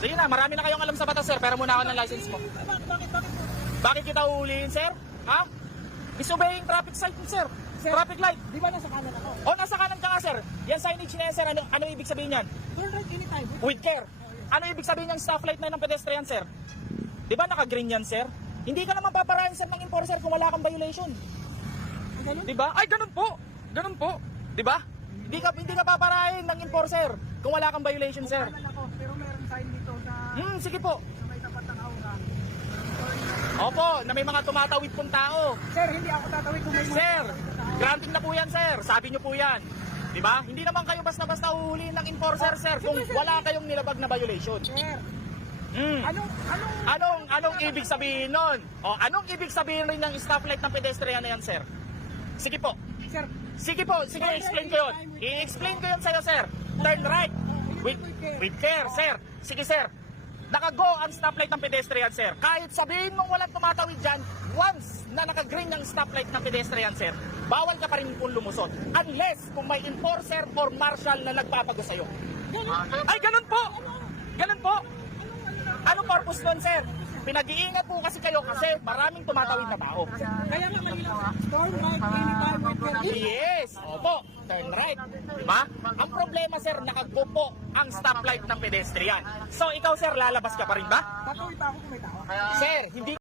Sige na, marami na kayong alam sa batas, sir. Pero muna ako ng license mo. Bakit kita uhulihin, sir? Ha? Disobeying traffic sign, sir. Traffic light. Di ba nasa kanan ako? O, nasa kanan ka nga, sir. Yan signage na yan, sir. Ano ibig sabihin yan? Turn right anytime. With care. Ano ibig sabihin ng stoplight na ng pedestrian, sir? Di ba naka-green yan, sir? Hindi ka naman paparahin, sir, ng enforcer kung wala kang violation. Ganun? Di ba? Ay, ganun po. Ganun po. Di ba? Hindi ka paparahin ng enforcer kung wala kang violation, sir. Kanan ako, pero meron sign dito sa Sige po. may tapat ng aura. Opo, na may mga tumatawid pong tao. Sir, hindi ako tatawid kung may mga Sir, tao. granting na po yan, sir. Sabi nyo po yan. Di ba? Hindi naman kayo basta-basta uhulihin ng enforcer, sir, kung wala kayong nilabag na violation. Sir, Hmm. Anong ibig sabihin nun? O, anong ibig sabihin rin ng stoplight ng pedestrian na yan, sir? Sige po. sir, Sige po, sige, explain ko yun. I-explain ko yun sa'yo, sir. Turn right. With care, sir. Sige, sir. Nakago ang stoplight ng pedestrian, sir. Kahit sabihin mong walang tumatawid dyan, once na nakagreen ng stoplight ng pedestrian, sir, bawal ka pa rin kung lumusot. Unless kung may enforcer or marshal na nagpapago sa'yo. Ay, ganun po! Ganun po! Anong purpose nun, sir? Pinag-iingat po kasi kayo kasi maraming tumatawid na tao. kaya nga malinaw. Turn right anytime with care. Yes, opo, turn right. Diba? Ang problema, sir, nakago po ang stoplight ng pedestrian. So, ikaw, sir, lalabas ka pa rin ba? Tatawid pa ako kung may tao. Sir, hindi